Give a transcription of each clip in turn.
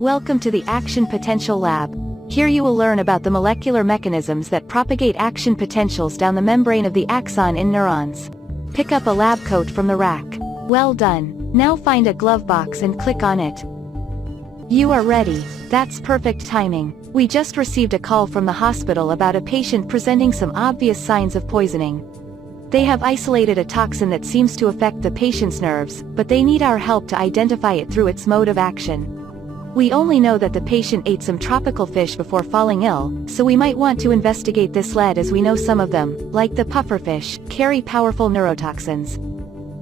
Welcome to the Action Potential Lab. Here you will learn about the molecular mechanisms that propagate action potentials down the membrane of the axon in neurons. Pick up a lab coat from the rack. Well done. Now find a glove box and click on it. You are ready. That's perfect timing. We just received a call from the hospital about a patient presenting some obvious signs of poisoning. They have isolated a toxin that seems to affect the patient's nerves, but they need our help to identify it through its mode of action. We only know that the patient ate some tropical fish before falling ill, so we might want to investigate this lead as we know some of them, like the pufferfish, carry powerful neurotoxins.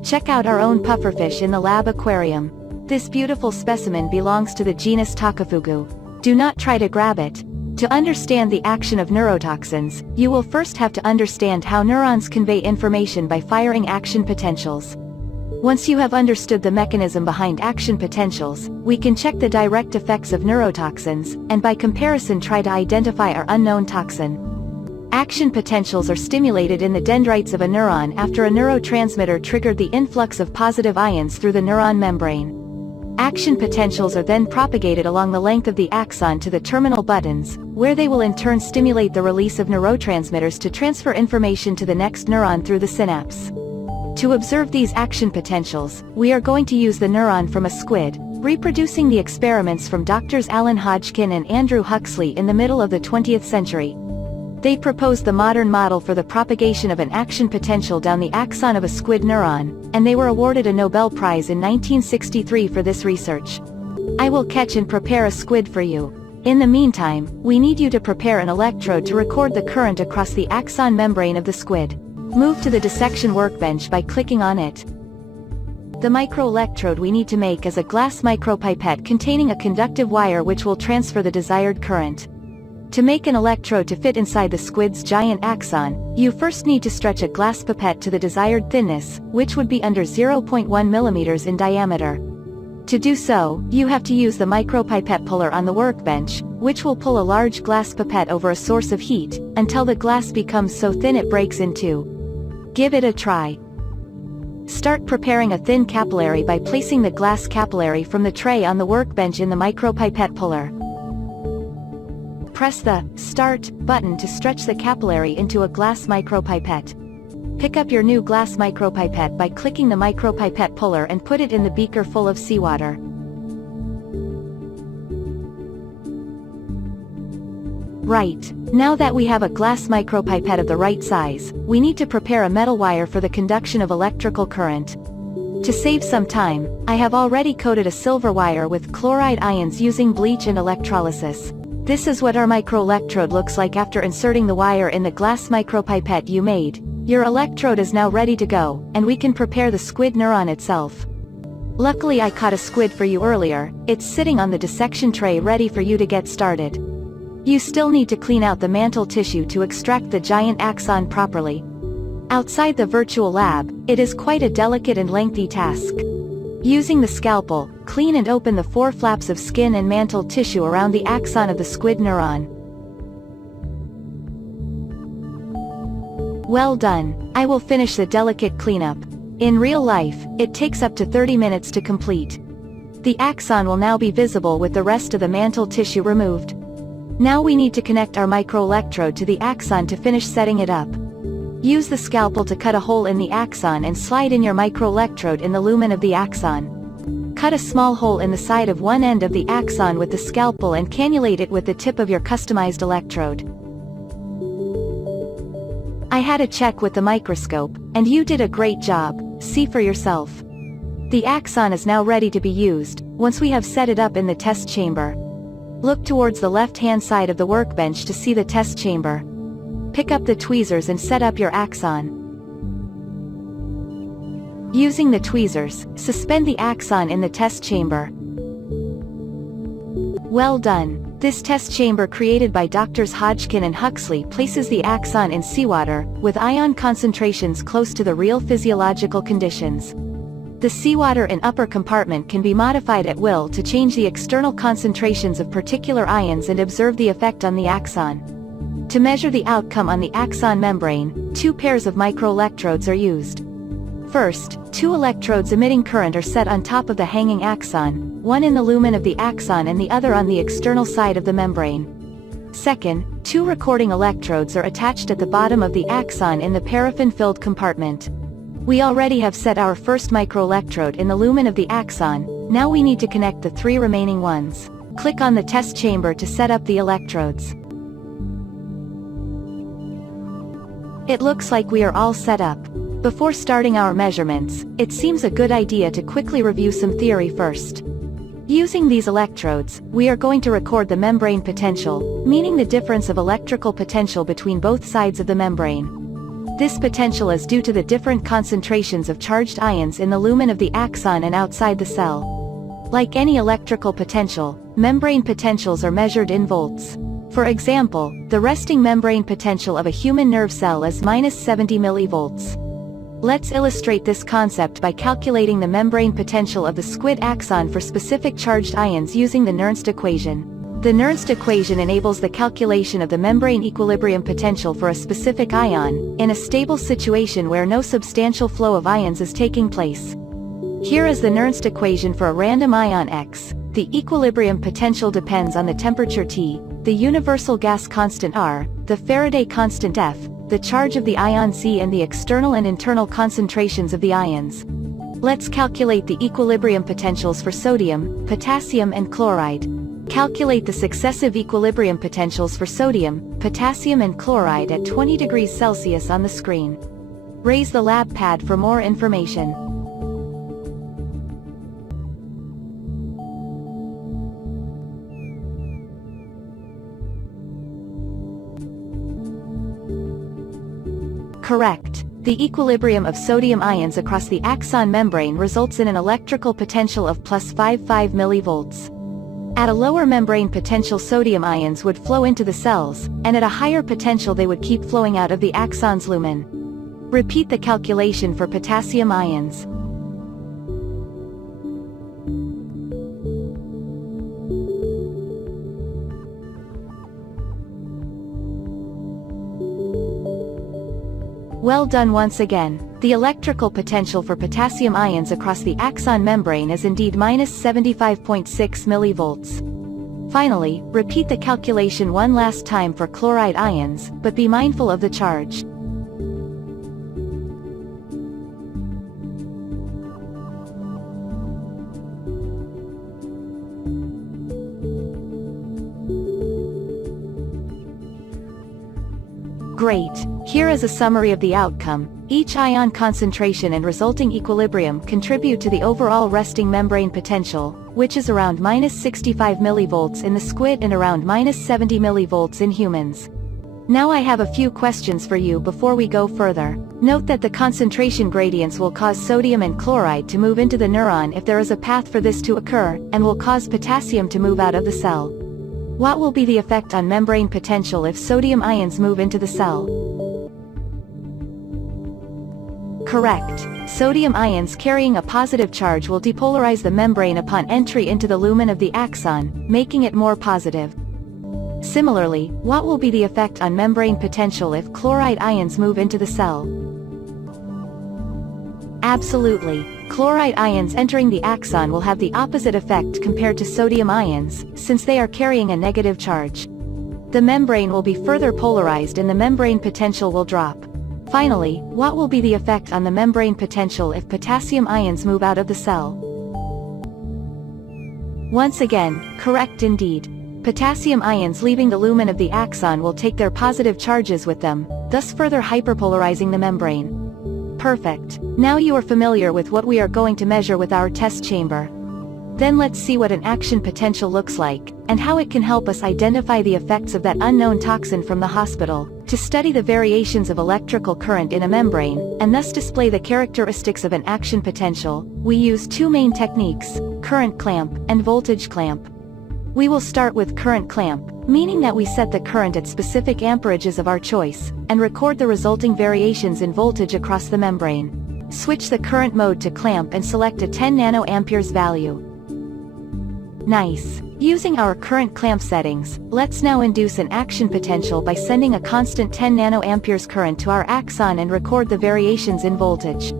Check out our own pufferfish in the lab aquarium. This beautiful specimen belongs to the genus Takafugu. Do not try to grab it. To understand the action of neurotoxins, you will first have to understand how neurons convey information by firing action potentials. Once you have understood the mechanism behind action potentials, we can check the direct effects of neurotoxins, and by comparison try to identify our unknown toxin. Action potentials are stimulated in the dendrites of a neuron after a neurotransmitter triggered the influx of positive ions through the neuron membrane. Action potentials are then propagated along the length of the axon to the terminal buttons, where they will in turn stimulate the release of neurotransmitters to transfer information to the next neuron through the synapse. To observe these action potentials, we are going to use the neuron from a squid, reproducing the experiments from Drs. Alan Hodgkin and Andrew Huxley in the middle of the 20th century. They proposed the modern model for the propagation of an action potential down the axon of a squid neuron, and they were awarded a Nobel Prize in 1963 for this research. I will catch and prepare a squid for you. In the meantime, we need you to prepare an electrode to record the current across the axon membrane of the squid. Move to the dissection workbench by clicking on it. The microelectrode we need to make is a glass micropipette containing a conductive wire which will transfer the desired current. To make an electrode to fit inside the squid's giant axon, you first need to stretch a glass pipette to the desired thinness, which would be under 0.1 mm in diameter. To do so, you have to use the micropipette puller on the workbench, which will pull a large glass pipette over a source of heat, until the glass becomes so thin it breaks in two. Give it a try. Start preparing a thin capillary by placing the glass capillary from the tray on the workbench in the micropipette puller. Press the Start button to stretch the capillary into a glass micropipette. Pick up your new glass micropipette by clicking the micropipette puller and put it in the beaker full of seawater. Right, now that we have a glass micropipette of the right size, we need to prepare a metal wire for the conduction of electrical current. To save some time, I have already coated a silver wire with chloride ions using bleach and electrolysis. This is what our microelectrode looks like after inserting the wire in the glass micropipette you made. Your electrode is now ready to go, and we can prepare the squid neuron itself. Luckily I caught a squid for you earlier. It's sitting on the dissection tray ready for you to get started. You still need to clean out the mantle tissue to extract the giant axon properly. Outside the virtual lab, it is quite a delicate and lengthy task. Using the scalpel, clean and open the 4 flaps of skin and mantle tissue around the axon of the squid neuron. Well done. I will finish the delicate cleanup. In real life, it takes up to 30 minutes to complete. The axon will now be visible with the rest of the mantle tissue removed. Now we need to connect our microelectrode to the axon to finish setting it up. Use the scalpel to cut a hole in the axon and slide in your microelectrode in the lumen of the axon. Cut a small hole in the side of one end of the axon with the scalpel and cannulate it with the tip of your customized electrode. I had a check with the microscope, and you did a great job. See for yourself. The axon is now ready to be used, once we have set it up in the test chamber. Look towards the left-hand side of the workbench to see the test chamber. Pick up the tweezers and set up your axon. Using the tweezers, suspend the axon in the test chamber. Well done. This test chamber created by Drs. Hodgkin and Huxley places the axon in seawater, with ion concentrations close to the real physiological conditions. The seawater in upper compartment can be modified at will to change the external concentrations of particular ions and observe the effect on the axon. To measure the outcome on the axon membrane, 2 pairs of microelectrodes are used. First, 2 electrodes emitting current are set on top of the hanging axon, one in the lumen of the axon and the other on the external side of the membrane. Second, two recording electrodes are attached at the bottom of the axon in the paraffin-filled compartment. We already have set our first microelectrode in the lumen of the axon, now we need to connect the three remaining ones. Click on the test chamber to set up the electrodes. It looks like we are all set up. Before starting our measurements, it seems a good idea to quickly review some theory first. Using these electrodes, we are going to record the membrane potential, meaning the difference of electrical potential between both sides of the membrane. This potential is due to the different concentrations of charged ions in the lumen of the axon and outside the cell. Like any electrical potential, membrane potentials are measured in volts. For example, the resting membrane potential of a human nerve cell is -70 millivolts. Let's illustrate this concept by calculating the membrane potential of the squid axon for specific charged ions using the Nernst equation. The Nernst equation enables the calculation of the membrane equilibrium potential for a specific ion, in a stable situation where no substantial flow of ions is taking place. Here is the Nernst equation for a random ion X. The equilibrium potential depends on the temperature T, the universal gas constant R, the Faraday constant F, the charge of the ion C and the external and internal concentrations of the ions. Let's calculate the equilibrium potentials for sodium, potassium and chloride. Calculate the successive equilibrium potentials for sodium, potassium and chloride at 20 degrees Celsius on the screen. Raise the lab pad for more information. Correct. The equilibrium of sodium ions across the axon membrane results in an electrical potential of +55 millivolts. At a lower membrane potential, sodium ions would flow into the cells, and at a higher potential they would keep flowing out of the axon's lumen. Repeat the calculation for potassium ions. Well done once again. The electrical potential for potassium ions across the axon membrane is indeed -75.6 millivolts. Finally, repeat the calculation one last time for chloride ions, but be mindful of the charge. Great. Here is a summary of the outcome. Each ion concentration and resulting equilibrium contribute to the overall resting membrane potential, which is around -65 millivolts in the squid and around -70 millivolts in humans. Now I have a few questions for you before we go further. Note that the concentration gradients will cause sodium and chloride to move into the neuron if there is a path for this to occur, and will cause potassium to move out of the cell. What will be the effect on membrane potential if sodium ions move into the cell? Correct. Sodium ions carrying a positive charge will depolarize the membrane upon entry into the lumen of the axon, making it more positive. Similarly, what will be the effect on membrane potential if chloride ions move into the cell? Absolutely. Chloride ions entering the axon will have the opposite effect compared to sodium ions, since they are carrying a negative charge. The membrane will be further polarized and the membrane potential will drop. Finally, what will be the effect on the membrane potential if potassium ions move out of the cell? Once again, correct indeed. Potassium ions leaving the lumen of the axon will take their positive charges with them, thus further hyperpolarizing the membrane. Perfect. Now you are familiar with what we are going to measure with our test chamber. Then let's see what an action potential looks like, and how it can help us identify the effects of that unknown toxin from the hospital. To study the variations of electrical current in a membrane, and thus display the characteristics of an action potential, we use two main techniques: current clamp and voltage clamp. We will start with current clamp, meaning that we set the current at specific amperages of our choice, and record the resulting variations in voltage across the membrane. Switch the current mode to clamp and select a 10 nanoamperes value. Nice. Using our current clamp settings, let's now induce an action potential by sending a constant 10 nanoamperes current to our axon and record the variations in voltage.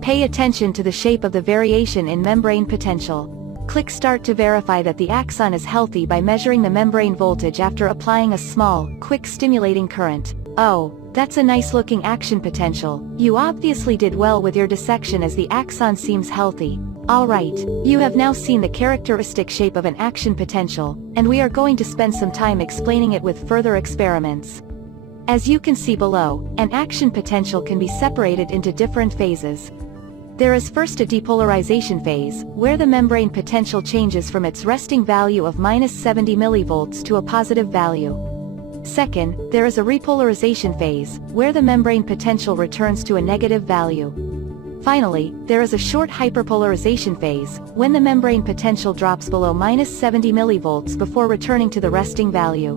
Pay attention to the shape of the variation in membrane potential. Click Start to verify that the axon is healthy by measuring the membrane voltage after applying a small, quick stimulating current. Oh, that's a nice looking action potential. You obviously did well with your dissection as the axon seems healthy. Alright, you have now seen the characteristic shape of an action potential, and we are going to spend some time explaining it with further experiments. As you can see below, an action potential can be separated into different phases. There is first a depolarization phase, where the membrane potential changes from its resting value of -70 mV to a positive value. Second, there is a repolarization phase, where the membrane potential returns to a negative value. Finally, there is a short hyperpolarization phase, when the membrane potential drops below -70 mV before returning to the resting value.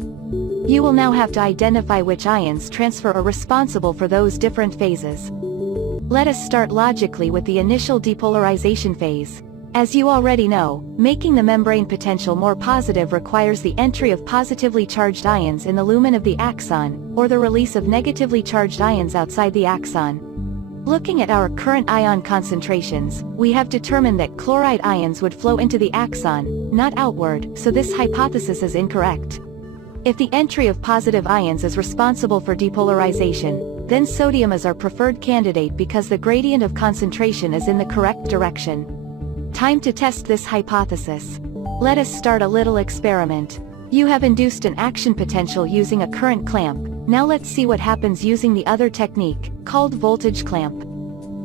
You will now have to identify which ions transfer are responsible for those different phases. Let us start logically with the initial depolarization phase. As you already know, making the membrane potential more positive requires the entry of positively charged ions in the lumen of the axon, or the release of negatively charged ions outside the axon. Looking at our current ion concentrations, we have determined that chloride ions would flow into the axon, not outward, so this hypothesis is incorrect. If the entry of positive ions is responsible for depolarization, then sodium is our preferred candidate because the gradient of concentration is in the correct direction. Time to test this hypothesis. Let us start a little experiment. You have induced an action potential using a current clamp. Now let's see what happens using the other technique, called voltage clamp.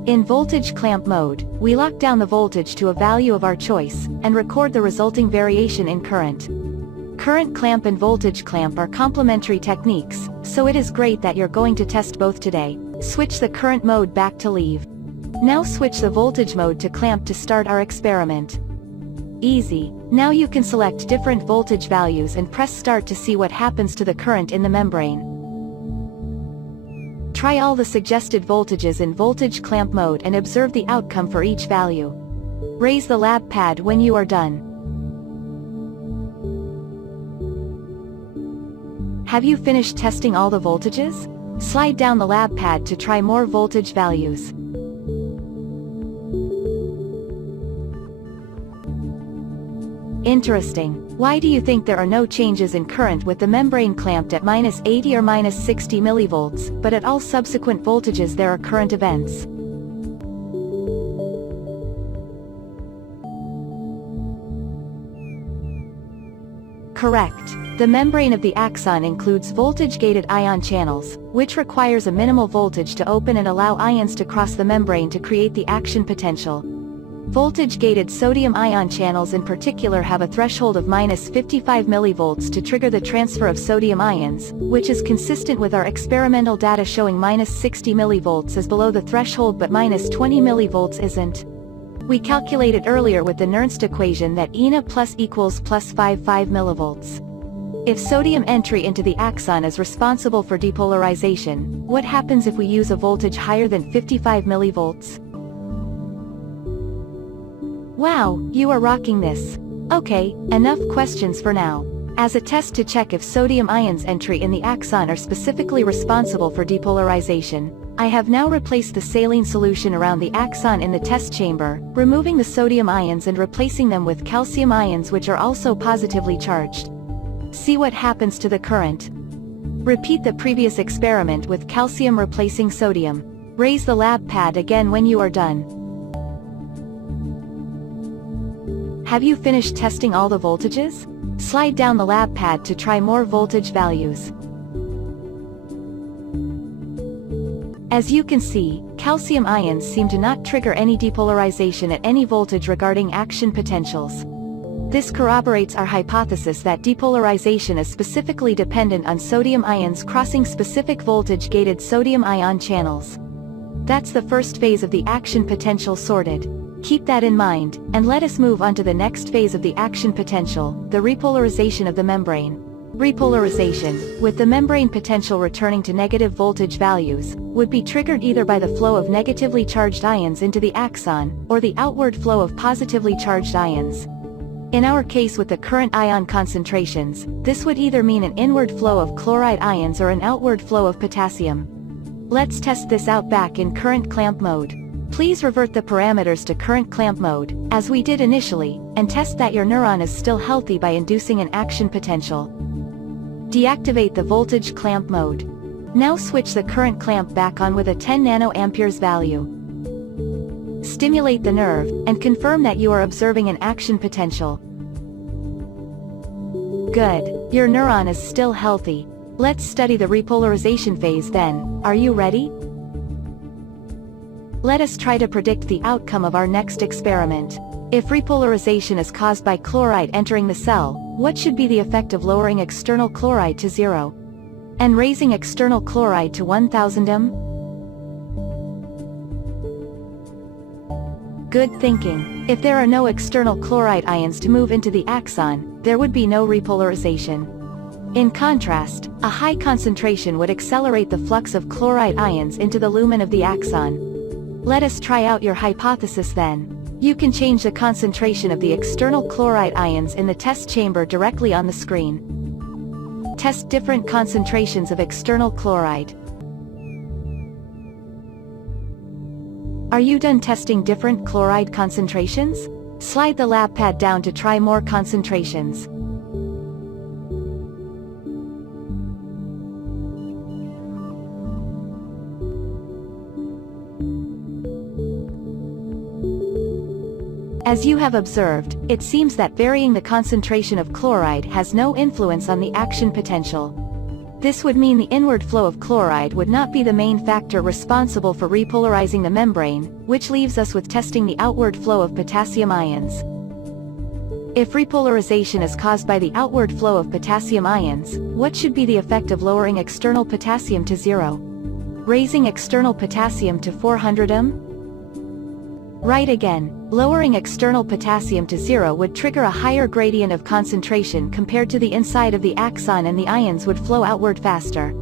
In voltage clamp mode, we lock down the voltage to a value of our choice, and record the resulting variation in current. Current clamp and voltage clamp are complementary techniques, so it is great that you're going to test both today. Switch the current mode back to leave. Now switch the voltage mode to clamp to start our experiment. Easy. Now you can select different voltage values and press start to see what happens to the current in the membrane. Try all the suggested voltages in voltage clamp mode and observe the outcome for each value. Raise the lab pad when you are done. Have you finished testing all the voltages? Slide down the lab pad to try more voltage values. Interesting. Why do you think there are no changes in current with the membrane clamped at -80 or -60 mV, but at all subsequent voltages there are current events? Correct. The membrane of the axon includes voltage-gated ion channels, which requires a minimal voltage to open and allow ions to cross the membrane to create the action potential. Voltage-gated sodium ion channels in particular have a threshold of -55 mV to trigger the transfer of sodium ions, which is consistent with our experimental data showing -60 mV is below the threshold but -20 mV isn't. We calculated earlier with the Nernst equation that ENA plus equals +55 mV. If sodium entry into the axon is responsible for depolarization, what happens if we use a voltage higher than 55 mV? Wow, you are rocking this. Okay, enough questions for now. As a test to check if sodium ions entry in the axon are specifically responsible for depolarization, I have now replaced the saline solution around the axon in the test chamber, removing the sodium ions and replacing them with calcium ions which are also positively charged. See what happens to the current. Repeat the previous experiment with calcium replacing sodium. Raise the lab pad again when you are done. Have you finished testing all the voltages? Slide down the lab pad to try more voltage values. As you can see, calcium ions seem to not trigger any depolarization at any voltage regarding action potentials. This corroborates our hypothesis that depolarization is specifically dependent on sodium ions crossing specific voltage-gated sodium ion channels. That's the first phase of the action potential sorted. Keep that in mind, and let us move on to the next phase of the action potential, the repolarization of the membrane. Repolarization, with the membrane potential returning to negative voltage values, would be triggered either by the flow of negatively charged ions into the axon, or the outward flow of positively charged ions. In our case with the current ion concentrations, this would either mean an inward flow of chloride ions or an outward flow of potassium. Let's test this out back in current clamp mode. Please revert the parameters to current clamp mode, as we did initially, and test that your neuron is still healthy by inducing an action potential. Deactivate the voltage clamp mode. Now switch the current clamp back on with a 10 nanoamperes value. Stimulate the nerve, and confirm that you are observing an action potential. Good. Your neuron is still healthy. Let's study the repolarization phase then. Are you ready? Let us try to predict the outcome of our next experiment. If repolarization is caused by chloride entering the cell, what should be the effect of lowering external chloride to 0? And raising external chloride to 1000 m? Good thinking. If there are no external chloride ions to move into the axon, there would be no repolarization. In contrast, a high concentration would accelerate the flux of chloride ions into the lumen of the axon. Let us try out your hypothesis then. You can change the concentration of the external chloride ions in the test chamber directly on the screen. Test different concentrations of external chloride. Are you done testing different chloride concentrations? Slide the lab pad down to try more concentrations. As you have observed, it seems that varying the concentration of chloride has no influence on the action potential. This would mean the inward flow of chloride would not be the main factor responsible for repolarizing the membrane, which leaves us with testing the outward flow of potassium ions. If repolarization is caused by the outward flow of potassium ions, what should be the effect of lowering external potassium to 0? Raising external potassium to 400 m? Right again. Lowering external potassium to 0 would trigger a higher gradient of concentration compared to the inside of the axon, and the ions would flow outward faster.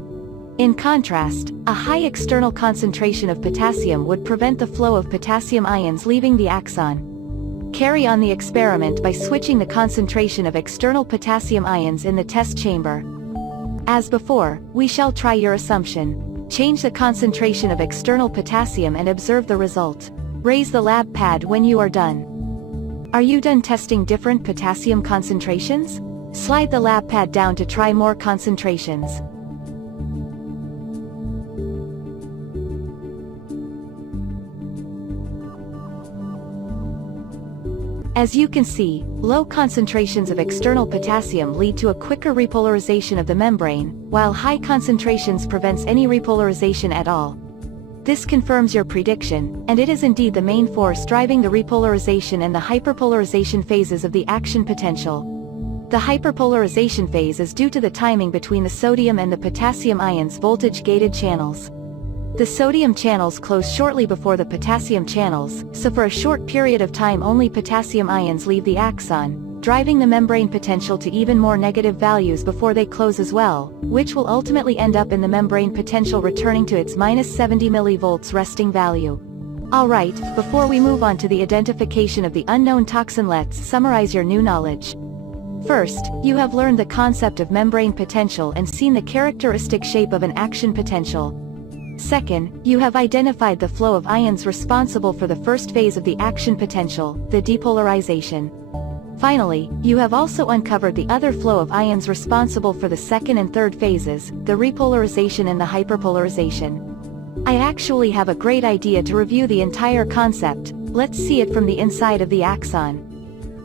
In contrast, a high external concentration of potassium would prevent the flow of potassium ions leaving the axon. Carry on the experiment by switching the concentration of external potassium ions in the test chamber. As before, we shall try your assumption. Change the concentration of external potassium and observe the result. Raise the lab pad when you are done. Are you done testing different potassium concentrations? Slide the lab pad down to try more concentrations. As you can see, low concentrations of external potassium lead to a quicker repolarization of the membrane, while high concentrations prevents any repolarization at all. This confirms your prediction, and it is indeed the main force driving the repolarization and the hyperpolarization phases of the action potential. The hyperpolarization phase is due to the timing between the sodium and the potassium ions' voltage-gated channels. The sodium channels close shortly before the potassium channels, so for a short period of time only potassium ions leave the axon, driving the membrane potential to even more negative values before they close as well, which will ultimately end up in the membrane potential returning to its -70 mV resting value. Alright, before we move on to the identification of the unknown toxin, let's summarize your new knowledge. First, you have learned the concept of membrane potential and seen the characteristic shape of an action potential. Second, you have identified the flow of ions responsible for the first phase of the action potential, the depolarization. Finally, you have also uncovered the other flow of ions responsible for the second and third phases, the repolarization and the hyperpolarization. I actually have a great idea to review the entire concept. Let's see it from the inside of the axon.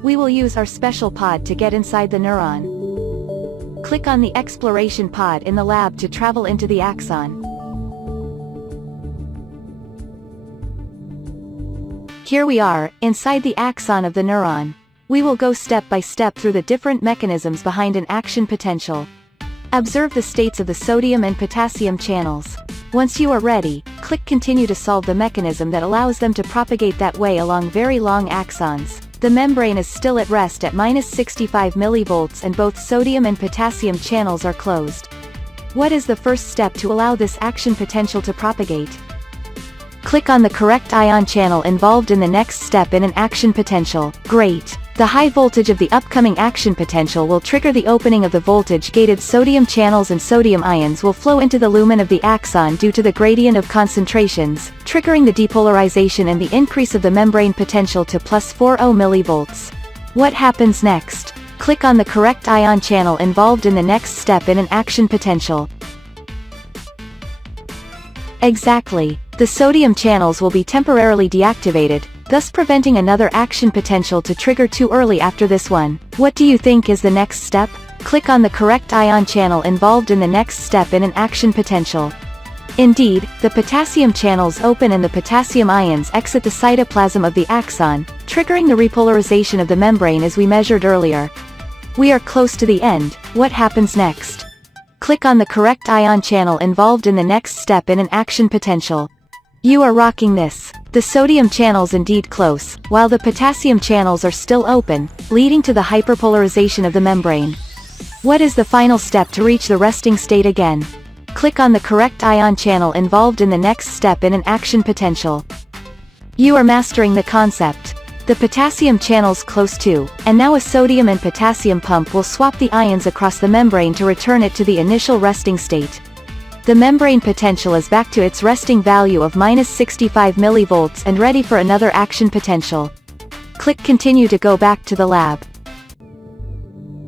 We will use our special pod to get inside the neuron. Click on the exploration pod in the lab to travel into the axon. Here we are, inside the axon of the neuron. We will go step by step through the different mechanisms behind an action potential. Observe the states of the sodium and potassium channels. Once you are ready, click Continue to solve the mechanism that allows them to propagate that way along very long axons. The membrane is still at rest at -65 mV and both sodium and potassium channels are closed. What is the first step to allow this action potential to propagate? Click on the correct ion channel involved in the next step in an action potential. Great! The high voltage of the upcoming action potential will trigger the opening of the voltage-gated sodium channels, and sodium ions will flow into the lumen of the axon due to the gradient of concentrations, triggering the depolarization and the increase of the membrane potential to +40 mV. What happens next? Click on the correct ion channel involved in the next step in an action potential. Exactly. The sodium channels will be temporarily deactivated, thus preventing another action potential to trigger too early after this one. What do you think is the next step? Click on the correct ion channel involved in the next step in an action potential. Indeed, the potassium channels open and the potassium ions exit the cytoplasm of the axon, triggering the repolarization of the membrane as we measured earlier. We are close to the end. What happens next? Click on the correct ion channel involved in the next step in an action potential. You are rocking this. The sodium channels indeed close, while the potassium channels are still open, leading to the hyperpolarization of the membrane. What is the final step to reach the resting state again? Click on the correct ion channel involved in the next step in an action potential. You are mastering the concept. The potassium channels close too, and now a sodium and potassium pump will swap the ions across the membrane to return it to the initial resting state. The membrane potential is back to its resting value of -65 mV and ready for another action potential. Click Continue to go back to the lab.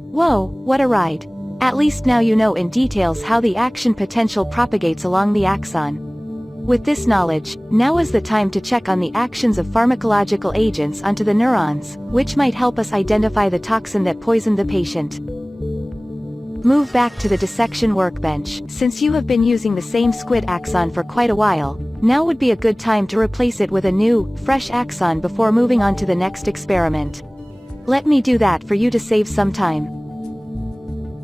Whoa, what a ride. At least now you know in details how the action potential propagates along the axon. With this knowledge, now is the time to check on the actions of pharmacological agents onto the neurons, which might help us identify the toxin that poisoned the patient. Move back to the dissection workbench. Since you have been using the same squid axon for quite a while, now would be a good time to replace it with a new, fresh axon before moving on to the next experiment. Let me do that for you to save some time.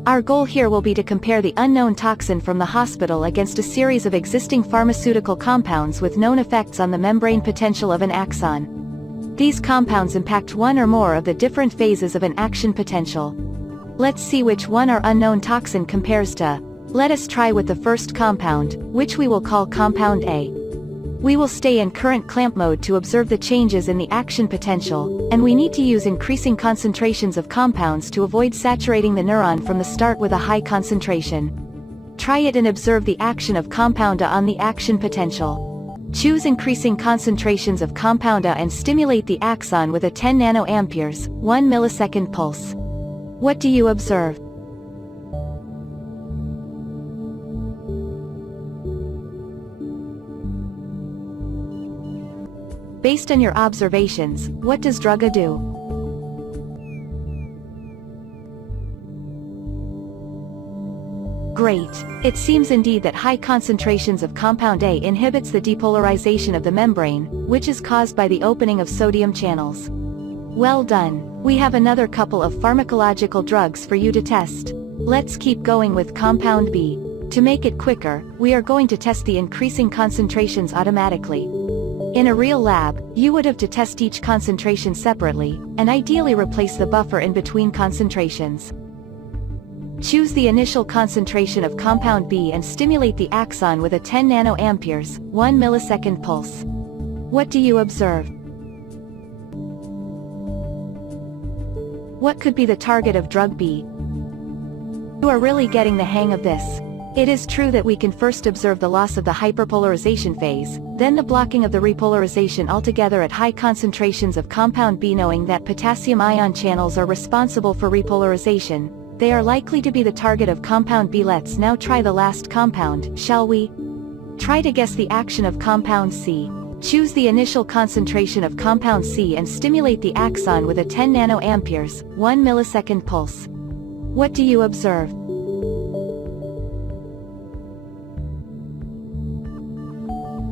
Our goal here will be to compare the unknown toxin from the hospital against a series of existing pharmaceutical compounds with known effects on the membrane potential of an axon. These compounds impact one or more of the different phases of an action potential. Let's see which one our unknown toxin compares to. Let us try with the first compound, which we will call compound A. We will stay in current clamp mode to observe the changes in the action potential, and we need to use increasing concentrations of compounds to avoid saturating the neuron from the start with a high concentration. Try it and observe the action of compound A on the action potential. Choose increasing concentrations of compound A and stimulate the axon with a 10 nanoamperes, 1 millisecond pulse. What do you observe? Based on your observations, what does drug A do? Great. It seems indeed that high concentrations of compound A inhibits the depolarization of the membrane, which is caused by the opening of sodium channels. Well done. We have another couple of pharmacological drugs for you to test. Let's keep going with compound B. To make it quicker, we are going to test the increasing concentrations automatically. In a real lab, you would have to test each concentration separately, and ideally replace the buffer in between concentrations. Choose the initial concentration of compound B and stimulate the axon with a 10 nanoamperes, 1 millisecond pulse. What do you observe? What could be the target of drug B? You are really getting the hang of this. It is true that we can first observe the loss of the hyperpolarization phase, then the blocking of the repolarization altogether at high concentrations of compound B. Knowing that potassium ion channels are responsible for repolarization, they are likely to be the target of compound B. Let's now try the last compound, shall we? Try to guess the action of compound C. Choose the initial concentration of compound C and stimulate the axon with a 10 nanoamperes, 1 millisecond pulse. What do you observe?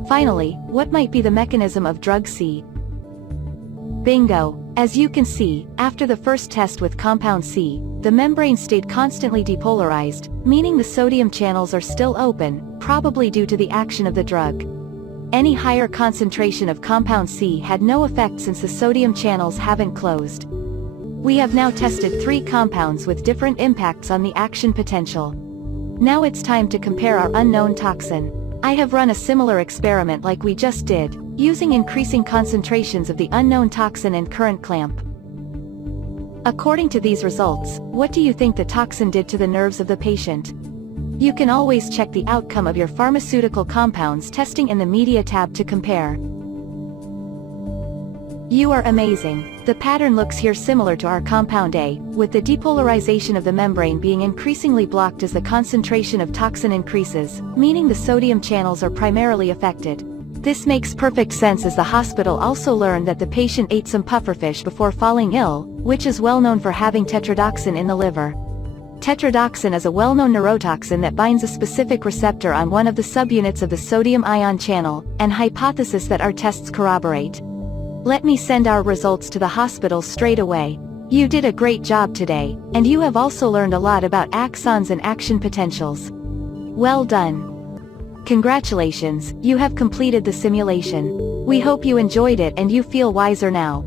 Finally, what might be the mechanism of drug C? Bingo! As you can see, after the first test with compound C, the membrane stayed constantly depolarized, meaning the sodium channels are still open, probably due to the action of the drug. Any higher concentration of compound C had no effect since the sodium channels haven't closed. We have now tested 3 compounds with different impacts on the action potential. Now it's time to compare our unknown toxin. I have run a similar experiment like we just did, using increasing concentrations of the unknown toxin and current clamp. According to these results, what do you think the toxin did to the nerves of the patient? You can always check the outcome of your pharmaceutical compounds testing in the media tab to compare. You are amazing. The pattern looks here similar to our compound A, with the depolarization of the membrane being increasingly blocked as the concentration of toxin increases, meaning the sodium channels are primarily affected. This makes perfect sense as the hospital also learned that the patient ate some pufferfish before falling ill, which is well known for having tetrodotoxin in the liver. Tetrodotoxin is a well-known neurotoxin that binds a specific receptor on one of the subunits of the sodium ion channel, an hypothesis that our tests corroborate. Let me send our results to the hospital straight away. You did a great job today, and you have also learned a lot about axons and action potentials. Well done. Congratulations, you have completed the simulation. We hope you enjoyed it and you feel wiser now.